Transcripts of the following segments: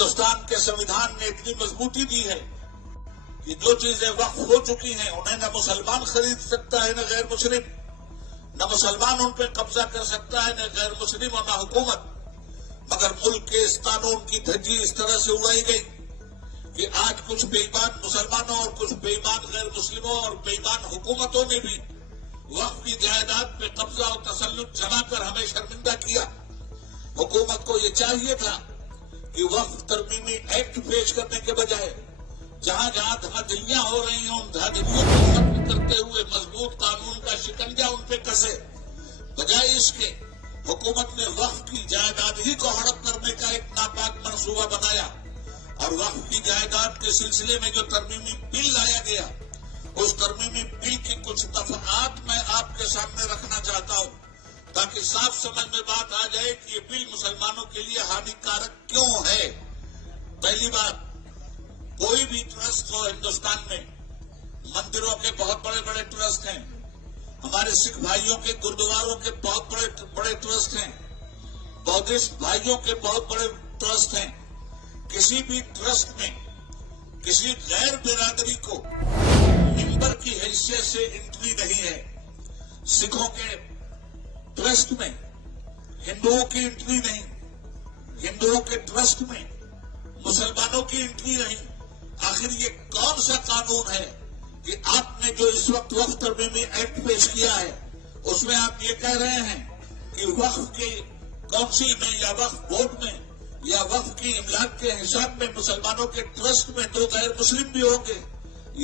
हिंदुस्तान के संविधान ने इतनी मजबूती दी है कि जो चीजें वक्फ हो चुकी हैं उन्हें न मुसलमान खरीद सकता है न गैर मुस्लिम, न मुसलमान उन पर कब्जा कर सकता है न गैर मुस्लिम और न हुकूमत। मगर मुल्क के इस कानून की धज्जी इस तरह से उड़ाई गई कि आज कुछ बेईमान मुसलमानों और कुछ बेईमान गैर मुस्लिमों और बेईमान हुकूमतों ने भी वक्फ की जायदाद पे कब्जा और तसल्लुत जमाकर हमें शर्मिंदा किया। हुकूमत को ये चाहिए था कि वक्फ तरमीमी एक्ट पेश करने के बजाय जहां जहां धांधलियां हो रही हैं उन धांधलियों को खत्म करते हुए मजबूत कानून का शिकंजा उन पे कसे। बजाय इसके हुकूमत ने वक्फ की जायदाद ही को हड़प करने का एक नापाक मंसूबा बनाया और वक्फ की जायदाद के सिलसिले में जो तरमीमी बिल लाया गया उस तरमीमी बिल की कुछ दफात मैं आपके सामने रखना चाहता हूं ताकि साफ समझ में बात आ जाए कि ये बिल मुसलमानों के लिए हानिकारक क्यों है। पहली बात, कोई भी ट्रस्ट हो हिंदुस्तान में, मंदिरों के बहुत बड़े बड़े ट्रस्ट हैं, हमारे सिख भाइयों के गुरुद्वारों के बहुत बड़े बड़े ट्रस्ट हैं, बौद्धिस्ट भाइयों के बहुत बड़े ट्रस्ट हैं। किसी भी ट्रस्ट में किसी गैर बिरादरी को मेंबर की हैसियत से एंट्री नहीं है। सिखों के ट्रस्ट में हिंदुओं की एंट्री नहीं, हिंदुओं के ट्रस्ट में मुसलमानों की एंट्री नहीं। आखिर ये कौन सा कानून है कि आपने जो इस वक्त वक्फ तरमीमी एक्ट पेश किया है उसमें आप ये कह रहे हैं कि वक्फ के काउंसिल में या वक्फ बोर्ड में या वक्फ की इमलाक के हिसाब में मुसलमानों के ट्रस्ट में दो गैर मुस्लिम भी होंगे।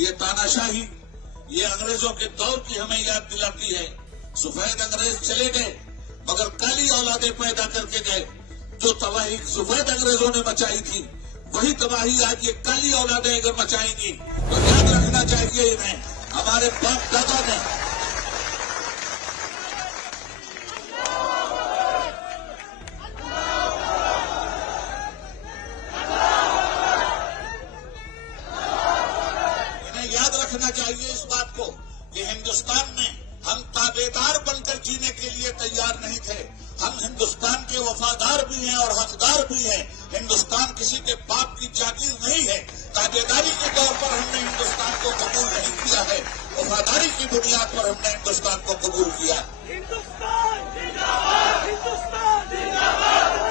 ये तानाशाही, ये अंग्रेजों के दौर की हमें याद दिलाती है। सफेद अंग्रेज चले गए मगर काली औलादे पैदा करके गए। जो तबाही सफेद अंग्रेजों ने मचाई थी वही तबाही आज ये काली औलादें अगर मचाएंगी तो याद रखना चाहिए इन्हें हमारे बाप दादा ने चाहिए इस बात को कि हिंदुस्तान में हम ताबेदार बनकर जीने के लिए तैयार नहीं थे। हम हिंदुस्तान के वफादार भी हैं और हकदार भी हैं। हिंदुस्तान किसी के बाप की जागीर नहीं है। ताबेदारी के तौर पर हमने हिंदुस्तान को कबूल नहीं किया है, वफादारी की बुनियाद पर हमने हिंदुस्तान को कबूल किया। हिंदुस्तान जिंदाबाद, हिंदुस्तान जिंदाबाद।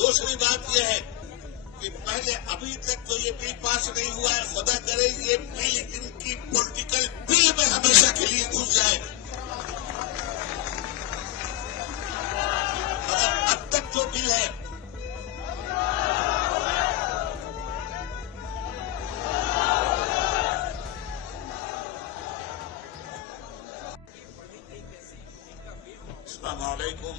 दूसरी बात यह है कि पहले अभी तक तो ये बिल पास नहीं हुआ है। खुदा करे ये बिल इनकी पॉलिटिकल बिल में हमेशा के लिए घुस जाए। मगर अब तक जो बिल है अस्सलाम वालेकुम।